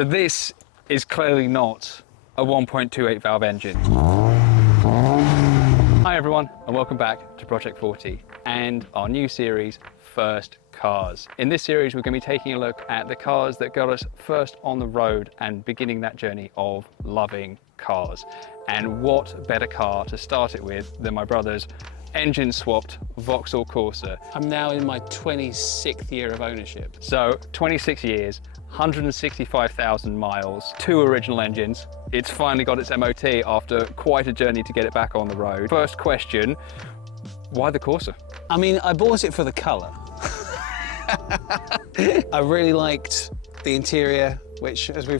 So this is clearly not a 1.28 valve engine. Hi everyone, and welcome back to Project 40 and our new series, First Cars. In this series, we're going to be taking a look at the cars that got us first on the road and beginning that journey of loving cars. And what better car to start it with than my brother's engine swapped Vauxhall Corsa. I'm now in my 26th year of ownership. So 26 years, 165,000 miles, 2 original engines. It's finally got its MOT after quite a journey to get it back on the road. First question, why the Corsa? I mean, I bought it for the colour. I really liked the interior, which, as we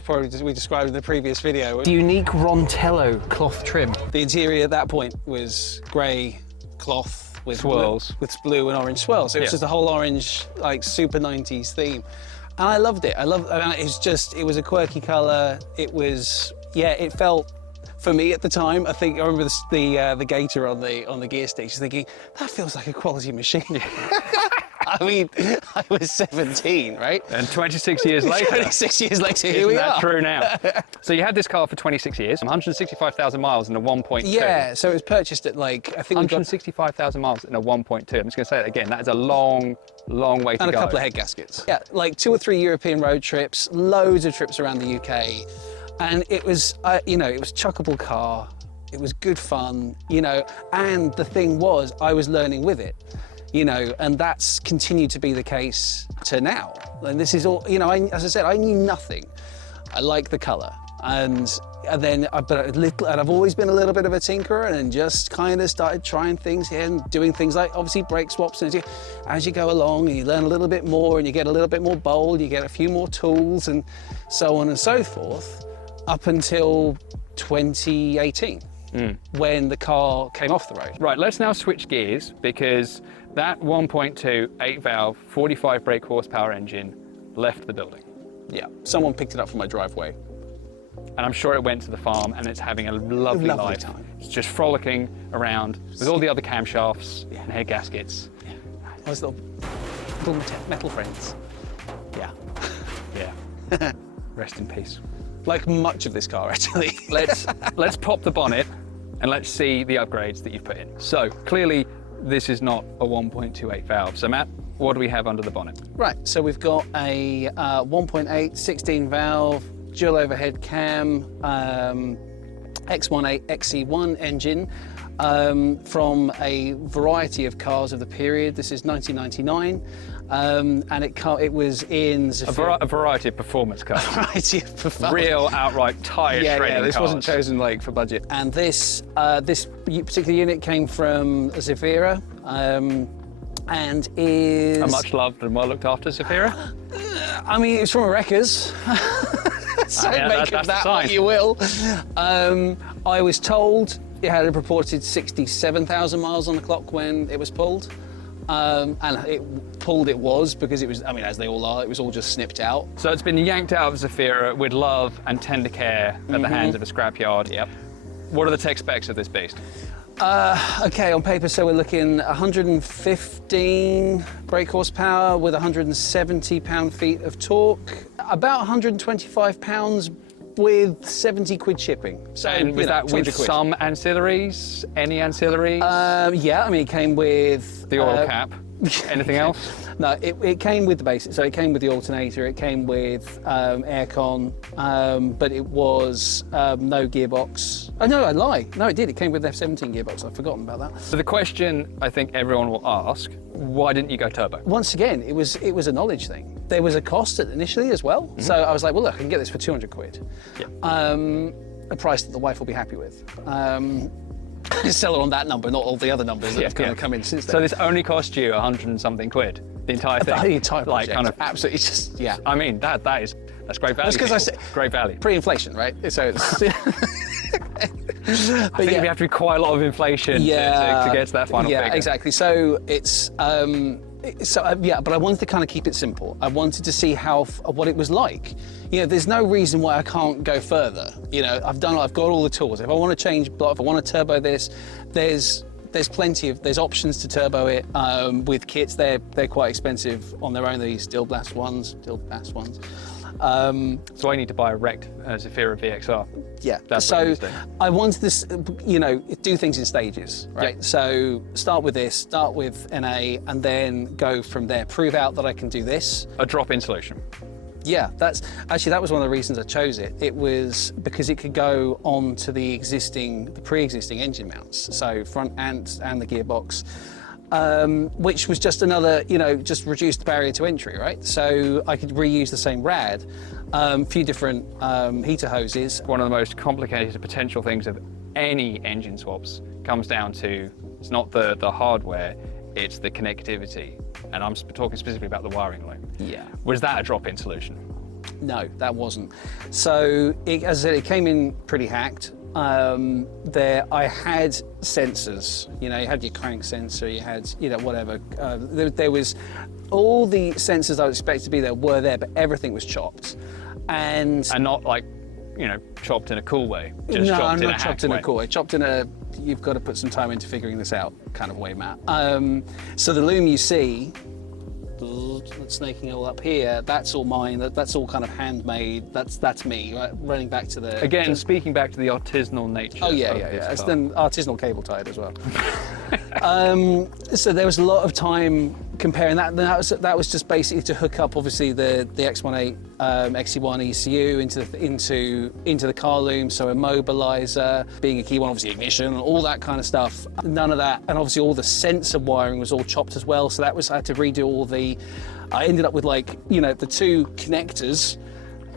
described in the previous video. The unique Rontello cloth trim. The interior at that point was grey cloth with swirls, with blue and orange swirls. So it was just a whole orange, like super 90s theme. And I loved it. It was a quirky colour. It was, yeah, it felt, for me at the time, I remember the gator on the gear stick, just thinking, that feels like a quality machine. I mean, I was 17, right? And 26 years later. 26 years later, here we are. Isn't that true now? So you had this car for 26 years, 165,000 miles in a 1.2. Yeah, so it was purchased at like, I think 165,000 miles in a 1.2. I'm just going to say that again. That is a long way to go. And a couple of head gaskets. Yeah, like 2 or 3 European road trips, loads of trips around the UK. And it was, it was a chuckable car. It was good fun, and the thing was, I was learning with it. And that's continued to be the case to now. And this is all, as I said, I knew nothing. I like the colour. And I've always been a little bit of a tinkerer and just kind of started trying things here and doing things like obviously brake swaps. And as you go along and you learn a little bit more and you get a little bit more bold, you get a few more tools and so on and so forth, up until 2018. When the car came off the road. Right, let's now switch gears because that 1.2 8-valve 45 brake horsepower engine left the building. Yeah, someone picked it up from my driveway. And I'm sure it went to the farm and it's having a lovely life. Time. It's just frolicking around with all the other camshafts and head gaskets. Yeah, those little metal frames. Yeah. Yeah. Rest in peace. Like much of this car, actually. Let's pop the bonnet and let's see the upgrades that you've put in. So clearly this is not a 1.28 valve. So Matt, what do we have under the bonnet? Right, so we've got a 1.8 16 valve dual overhead cam X18 XE1 engine from a variety of cars of the period. This is 1999. And it was in Zafira. A variety of performance cars. A variety of performance. Real outright tyre shredding Yeah, this cars. wasn't chosen like for budget. And this particular unit came from Zafira, and is a much loved and well looked after Zafira. I mean, it's from a Wreckers. So make of that what you will. I was told it had a reported 67,000 miles on the clock when it was pulled. And it was because it was, I mean, as they all are, it was all just snipped out. So it's been yanked out of Zafira with love and tender care at the hands of a scrapyard. Yep. What are the tech specs of this beast? Okay, on paper, so we're looking 115 brake horsepower with 170 pound-feet of torque, about 125 pounds with 70 quid shipping. So, and was that with some ancillaries? Any ancillaries? Yeah, I mean, it came with the oil cap. Anything else? No, it came with the basic. So it came with the alternator, it came with aircon, but it was no gearbox. Oh no, I lie. No, it did. It came with the F17 gearbox. I've forgotten about that. So the question I think everyone will ask, why didn't you go turbo? Once again, it was a knowledge thing. There was a cost initially as well. So I was like, well, look, I can get this for 200 quid. Yeah. A price that the wife will be happy with. Sell it on that number, not all the other numbers that have kind of come in since then. So this only cost you 100 and something quid, the entire thing? The entire project, like kind of absolutely just, yeah. I mean, that's great value. That's because I said great value. Pre-inflation, right? So it's I think we have to be quite a lot of inflation to get to that final figure. Yeah, exactly. So it's but I wanted to kind of keep it simple. I wanted to see what it was like. There's no reason why I can't go further. I've got all the tools. If I want to change block, if I want to turbo this, there's there's options to turbo it with kits. They're quite expensive on their own. These still blast ones. So I need to buy a wrecked Zafira VXR. Yeah. That's so what you do. I wanted this, do things in stages, right? Yep. So start with this, start with NA, and then go from there. Prove out that I can do this. A drop-in solution. Yeah, that was one of the reasons I chose it. It was because it could go on to the pre-existing engine mounts, so front and the gearbox, which was just another, just reduced the barrier to entry, right? So I could reuse the same rad, a few different heater hoses. One of the most complicated potential things of any engine swaps comes down to, it's not the hardware, it's the connectivity. And I'm talking specifically about the wiring loom. Yeah. Was that a drop-in solution? No, that wasn't. So, as I said, it came in pretty hacked. I had sensors. You had your crank sensor, you had, whatever. There was all the sensors I was expected to be there were there, but everything was chopped. And not like, chopped in a cool way. Just no, chopped in not a chopped in way. a cool way. Chopped in a, you've got to put some time into figuring this out kind of way, Matt. So the loom you see, snaking all up here, that's all mine. That's all kind of handmade. That's me, right? Running back to the... Again, speaking back to the artisanal nature. Oh yeah. It's then artisanal cable tied as well. So there was a lot of time comparing that. That was just basically to hook up, obviously, the X18 XC1 ECU into the car loom. So immobilizer, being a key one, obviously ignition, all that kind of stuff. None of that, and obviously all the sensor wiring was all chopped as well. So I had to redo all the. I ended up with the two connectors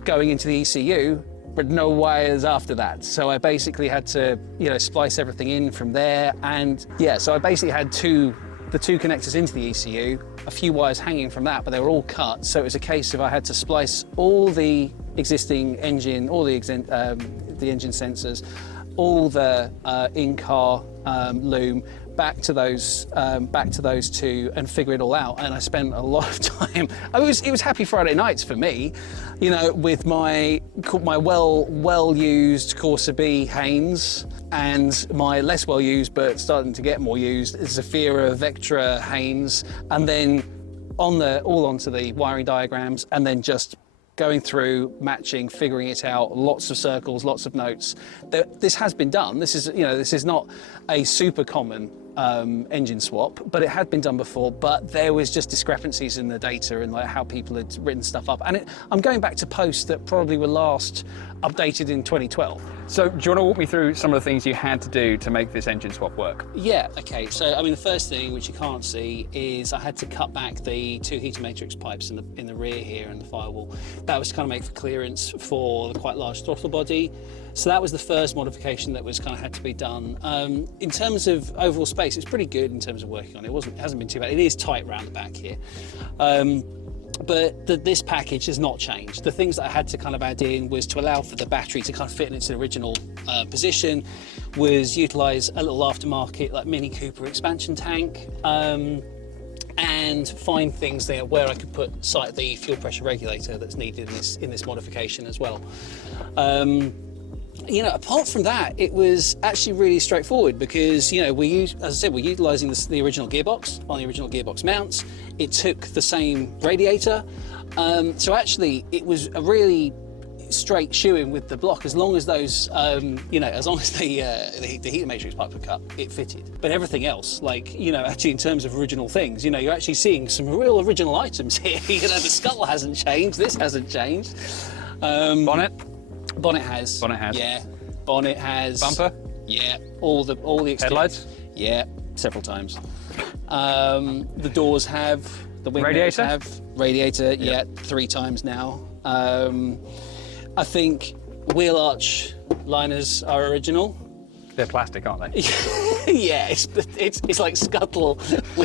going into the ECU, but no wires after that. So I basically had to, splice everything in from there. And yeah, so I basically had the two connectors into the ECU, a few wires hanging from that, but they were all cut. So it was a case of I had to splice all the existing engine, all the engine sensors, all the in-car loom, back to those two and figure it all out. And I spent a lot of time. It was happy Friday nights for me, with my well-used Corsa B Haynes and my less well-used but starting to get more used Zafira Vectra Haynes, and then onto the wiring diagrams, and then just going through, matching, figuring it out, lots of circles, lots of notes. This has been done. This is not a super common engine swap, but it had been done before, but there was just discrepancies in the data and how people had written stuff up. And I'm going back to posts that probably were last updated in 2012. So do you want to walk me through some of the things you had to do to make this engine swap work? Yeah, okay. So, the first thing, which you can't see, is I had to cut back the two heater matrix pipes in the rear here and the firewall. That was to kind of make for clearance for the quite large throttle body. So that was the first modification that was kind of had to be done. In terms of overall space, it's pretty good in terms of working on it. It hasn't been too bad. It is tight round the back here. But this package has not changed. The things that I had to kind of add in was to allow for the battery to kind of fit in its original position, was utilise a little aftermarket Mini Cooper expansion tank, and find things there where I could put the fuel pressure regulator that's needed in this modification as well. Apart from that, it was actually really straightforward because, we're utilising the original gearbox on the original gearbox mounts. It took the same radiator. So actually, it was a really straight shoe-in with the block. As long as those, as long as the heater matrix pipe were cut, it fitted. But everything else, actually in terms of original things, you're actually seeing some real original items here. The skull hasn't changed. This hasn't changed. Bonnet has. Yeah. Bonnet has. Bumper? Yeah. All the Headlights? Yeah. Several times. The doors have. The wing mirrors Radiator? have. Radiator. Yeah. 3 times now. I think wheel arch liners are original. They're plastic, aren't they? Yeah, it's like scuttle.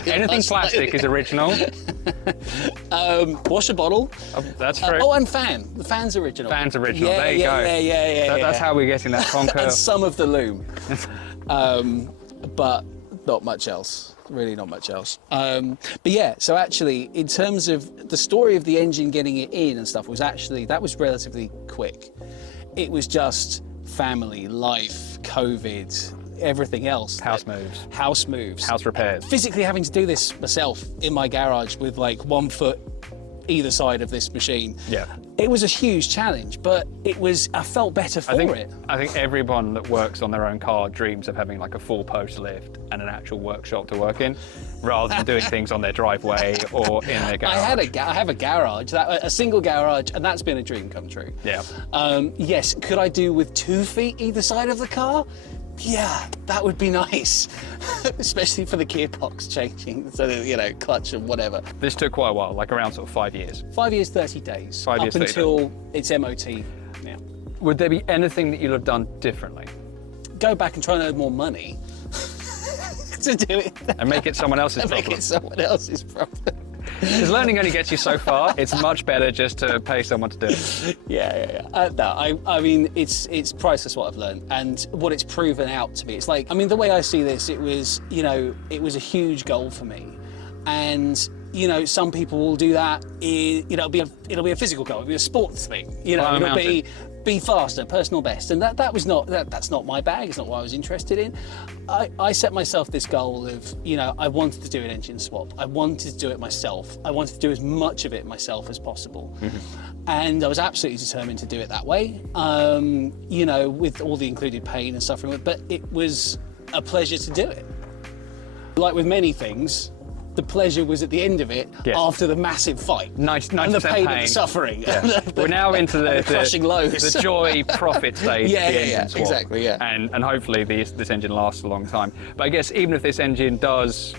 Anything plastic is original. Washer bottle. Oh, that's true. And fan. The fan's original. Fan's original. Yeah, there you go. Yeah. That's how we're getting that conquer. And some of the loom. But not much else. Really not much else. But yeah, so actually, in terms of the story of the engine getting it in and stuff, that was relatively quick. It was just family, life, COVID, everything else. House moves. House repairs. Physically having to do this myself in my garage with 1 foot either side of this machine. Yeah. It was a huge challenge, but I felt better for it. I think everyone that works on their own car dreams of having like a full post lift and an actual workshop to work in, rather than doing things on their driveway or in their garage. I have a garage, a single garage, and that's been a dream come true. Yeah. Yes, could I do with 2 feet either side of the car? Yeah, that would be nice, especially for the gearbox changing, so that, you know, clutch and whatever. This took quite a while, like around sort of 5 years. 5 years, 30 days. 5 years, up 30 until it's MOT now. Would there be anything that you'd have done differently? Go back and try and earn more money to do it. And make it someone else's problem. Make it someone else's problem. Because learning only gets you so far. It's much better just to pay someone to do it. Yeah. No, I mean, it's priceless what I've learned and what it's proven out to be. It's like, I mean, the way I see this, it was, you know, it was a huge goal for me. And, you know, some people will do that, you know, it'll be a physical goal, it'll be a sports thing. You know, it'll be faster, personal best. And that's not my bag, it's not what I was interested in. I set myself this goal of, you know, I wanted to do an engine swap. I wanted to do it myself. I wanted to do as much of it myself as possible. And I was absolutely determined to do it that way, you know, with all the included pain and suffering, but it was a pleasure to do it. Like with many things, the pleasure was at the end of it, after the massive fight. 90% and the pain pain. and the suffering. Yeah. We're now into the crushing lows. The joy profit stage. Yeah, exactly, yeah. And hopefully this engine lasts a long time. But I guess even if this engine does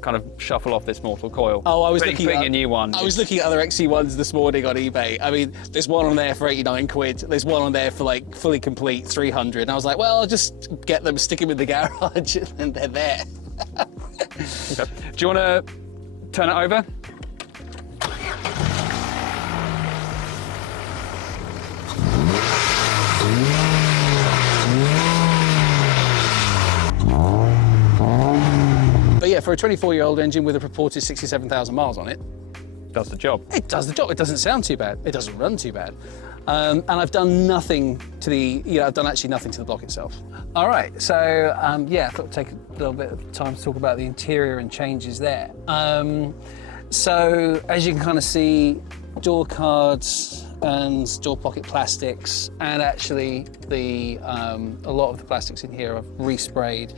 kind of shuffle off this mortal coil, I was looking at a new one. I was looking at other XC1s this morning on eBay. I mean, there's one on there for 89 quid. There's one on there for like fully complete 300. And I was like, well, I'll just get them, stick them in the garage, and they're there. Okay. Do you want to turn it over? But yeah, for a 24-year-old engine with a purported 67,000 miles on it, Does the job. it does the job. It doesn't sound too bad. It doesn't run too bad. And I've done nothing to I've done actually nothing to the block itself. All right, so yeah, I thought I'd take a little bit of time to talk about the interior and changes there. So as you can kind of see, door cards and door pocket plastics, and actually a lot of the plastics in here I've resprayed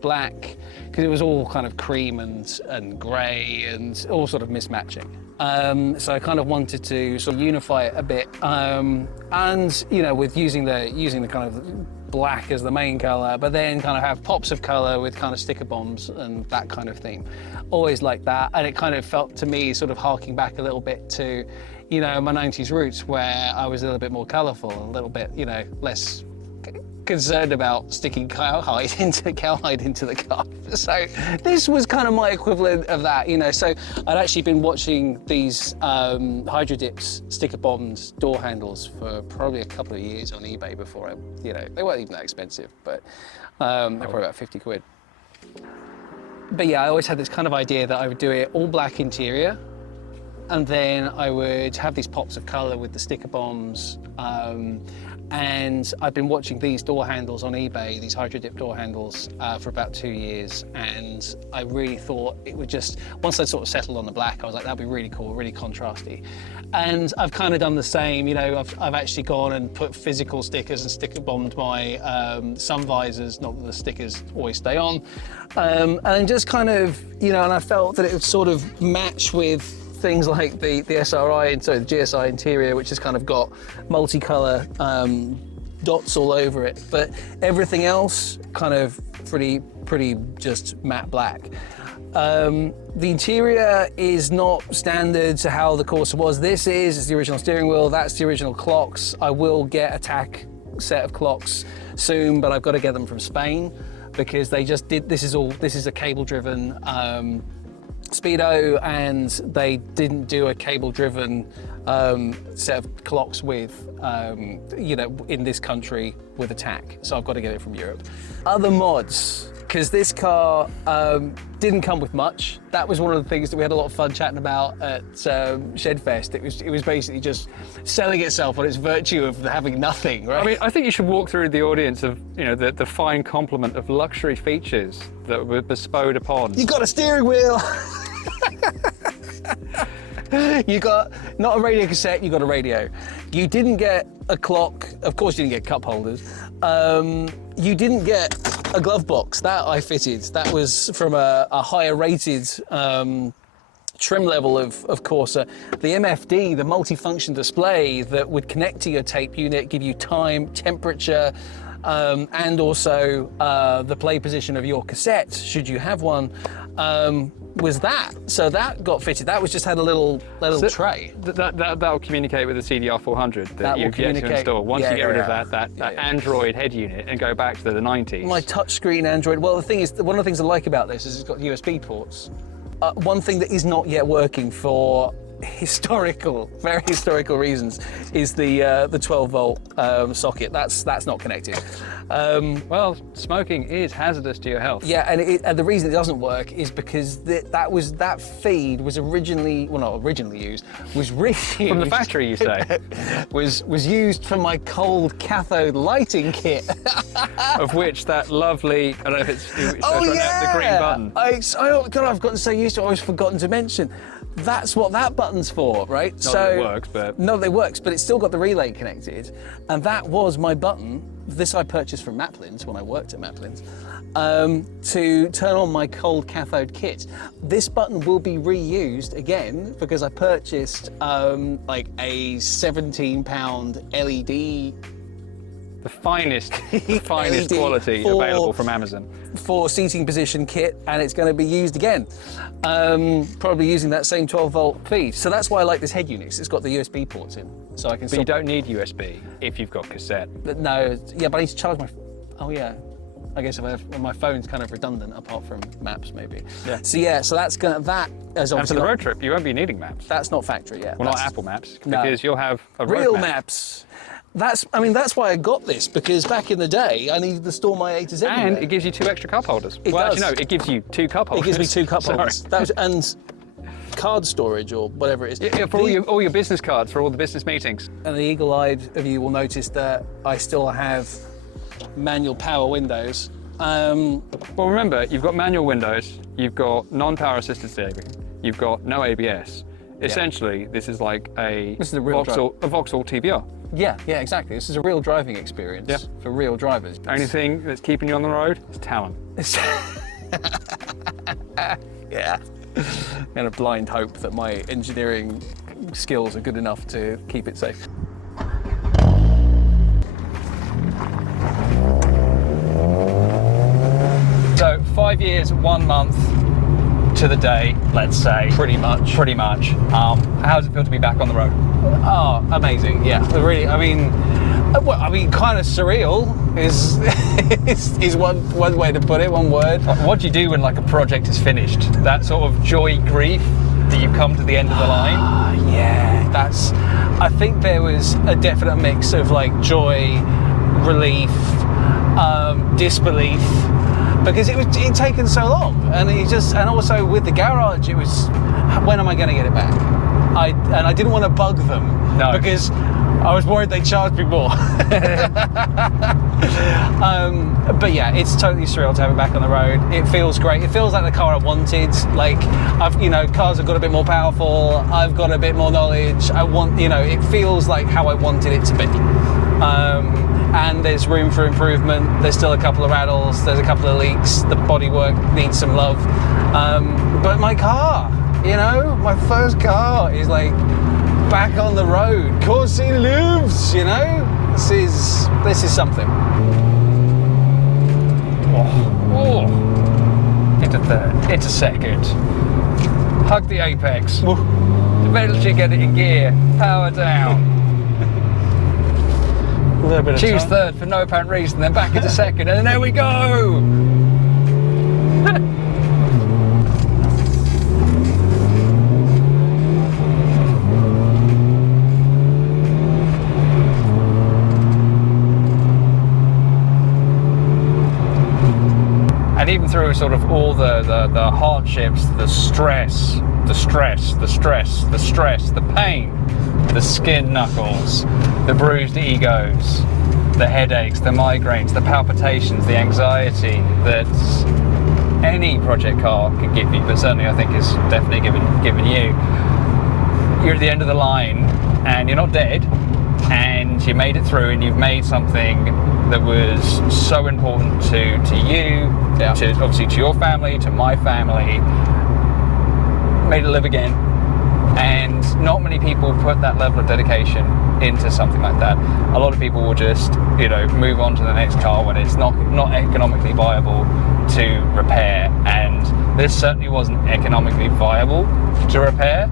black, because it was all kind of cream and grey and all sort of mismatching. So I kind of wanted to sort of unify it a bit, and you know, with using the kind of black as the main colour, but then kind of have pops of colour with kind of sticker bombs and that kind of theme. Always like that, and it kind of felt to me sort of harking back a little bit to, you know, my 90s roots, where I was a little bit more colourful, a little bit, you know, less concerned about sticking cowhide into the car. So this was kind of my equivalent of that, you know. So I'd actually been watching these Hydro Dips sticker bombed door handles for probably a couple of years on eBay before you know, they weren't even that expensive, but they're probably about 50 quid. But yeah, I always had this kind of idea that I would do it all black interior, and then I would have these pops of colour with the sticker bombs. And I've been watching these door handles on eBay, these Hydro Dip door handles, for about 2 years, and I really thought it would just, once I sort of settled on the black, I was like, that'd be really cool, really contrasty. And I've kind of done the same, you know, I've actually gone and put physical stickers and sticker bombed my sun visors, not that the stickers always stay on, and just kind of, you know, and I felt that it would sort of match with things like the SRI, so the GSI interior, which has kind of got multicolour dots all over it, but everything else kind of pretty just matte black. The interior is not standard to how the Corsa was. This is the original steering wheel, that's the original clocks. I will get a TAC set of clocks soon, but I've got to get them from Spain, because they just did, this is a cable driven Speedo, and they didn't do a cable-driven set of clocks with, you know, in this country with a TAC. So I've got to get it from Europe. Other mods, because this car didn't come with much. That was one of the things that we had a lot of fun chatting about at Shedfest. It was basically just selling itself on its virtue of having nothing, right? I mean, I think you should walk through the audience of, you know, the fine complement of luxury features that were bestowed upon. You got a steering wheel. You got not a radio cassette, you got a radio. You didn't get a clock. Of course, you didn't get cup holders. You didn't get a glove box. That I fitted. That was from a higher rated trim level of Corsa. The MFD, the multifunction display that would connect to your tape unit, give you time, temperature, and also the play position of your cassette, should you have one, was that. So that got fitted. That was just had a little tray. That'll communicate with the CDR 400 that you've yet to install. Once you get rid of that Android head unit and go back to the 90s. My touchscreen Android. Well, the thing is, one of the things I like about this is it's got USB ports. One thing that is not yet working for very historical reasons is the 12 volt socket. That's not connected. Well, smoking is hazardous to your health. Yeah, and the reason it doesn't work is because that feed was originally, well, not originally used, was reused From the factory, you say? was used for my cold cathode lighting kit. Of which that lovely, I don't know if it's the green button. Oh God, I've gotten so used to it, I've forgotten to mention. That's what that button's for, right? Not that it works, but... No, it works, but it's still got the relay connected. And that was my button. This I purchased from Maplin's when I worked at Maplin's, to turn on my cold cathode kit. This button will be reused again because I purchased like a £17 LED. The finest quality available from Amazon. For seating position kit, and it's going to be used again. Probably using that same 12 volt feed. So that's why I like this head unit. It's got the USB ports in, so I can. But you don't need USB if you've got cassette. No, yeah, but I need to charge my. Oh yeah, I guess if I have, my phone's kind of redundant apart from maps maybe. Yeah. So that's gonna as obviously. And for the road trip, you won't be needing maps. That's not factory, yeah. Well, not Apple Maps, because you'll have a road real map. maps. That's why I got this, because back in the day I needed to store my A to Z. And it gives you 2 extra cup holders. It does. Actually, no, it gives you 2 cup holders. It gives me 2 cup Sorry. holders. And card storage or whatever it is. Yeah, for all your business cards, for all the business meetings. And the eagle-eyed of you will notice that I still have manual power windows. Well, remember, you've got manual windows, you've got non-power assisted steering, you've got no ABS. Essentially, this is like a Vauxhall TBR. Yeah, exactly. This is a real driving experience for real drivers. Only thing that's keeping you on the road is talent. Yeah. And a blind hope that my engineering skills are good enough to keep it safe. So 5 years, 1 month to the day, let's say. Pretty much. How does it feel to be back on the road? Oh, amazing! Yeah, really. I mean, kind of surreal is one way to put it. One word. What do you do when like a project is finished? That sort of joy, grief that you've come to the end of the line. Yeah, I think there was a definite mix of like joy, relief, disbelief, because it'd taken so long, and also with the garage, it was, when am I going to get it back? I didn't want to bug them because I was worried they'd charge me more. But yeah, it's totally surreal to have it back on the road. It feels great. It feels like the car I wanted. Like cars have got a bit more powerful. I've got a bit more knowledge. It feels like how I wanted it to be. And there's room for improvement. There's still a couple of rattles. There's a couple of leaks. The bodywork needs some love. But my car, my first car is like back on the road. Corsi lives, This is something. Oh. Into third, into second. Hug the apex. Eventually get it in gear. Power down. A little bit of Choose time. third for no apparent reason, then back into second, and then there we go! And even through sort of all the hardships, the stress, the pain, the skin knuckles, the bruised egos, the headaches, the migraines, the palpitations, the anxiety that any project car can give you, but certainly I think is definitely given you. you're at the end of the line and you're not dead, and you made it through, and you've made something that was so important to you, to obviously to your family, to my family, made it live again. And not many people put that level of dedication into something like that. A lot of people will just, you know, move on to the next car when it's not economically viable to repair. And this certainly wasn't economically viable to repair,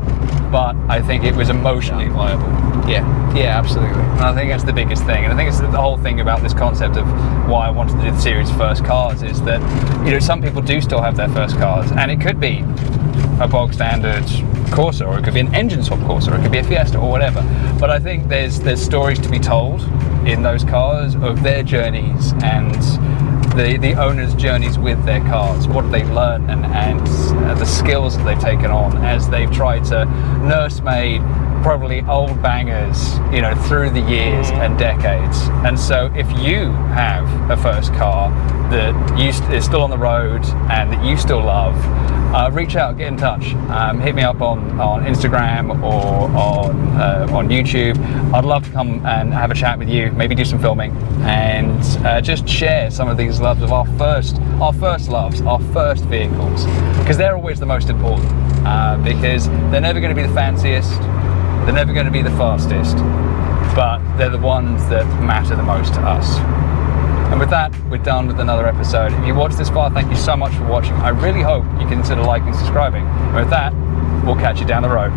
but I think it was emotionally viable. Yeah, absolutely. And I think that's the biggest thing. And I think it's the whole thing about this concept of why I wanted to do the series First Cars is that, you know, some people do still have their first cars, and it could be a bog standard Corsa, or it could be an engine swap Corsa, or it could be a Fiesta, or whatever. But I think there's stories to be told in those cars of their journeys and the owners' journeys with their cars, what they've learned, and the skills that they've taken on as they've tried to nursemaid probably old bangers, you know, through the years and decades. And so if you have a first car that is still on the road and that you still love, reach out, get in touch. Hit me up on Instagram or on YouTube. I'd love to come and have a chat with you, maybe do some filming, and just share some of these loves of our first loves, our first vehicles, because they're always the most important, because they're never going to be the fanciest, they're never going to be the fastest, but they're the ones that matter the most to us. And with that, we're done with another episode. If you watched this far, thank you so much for watching. I really hope you consider liking and subscribing. And with that, we'll catch you down the road.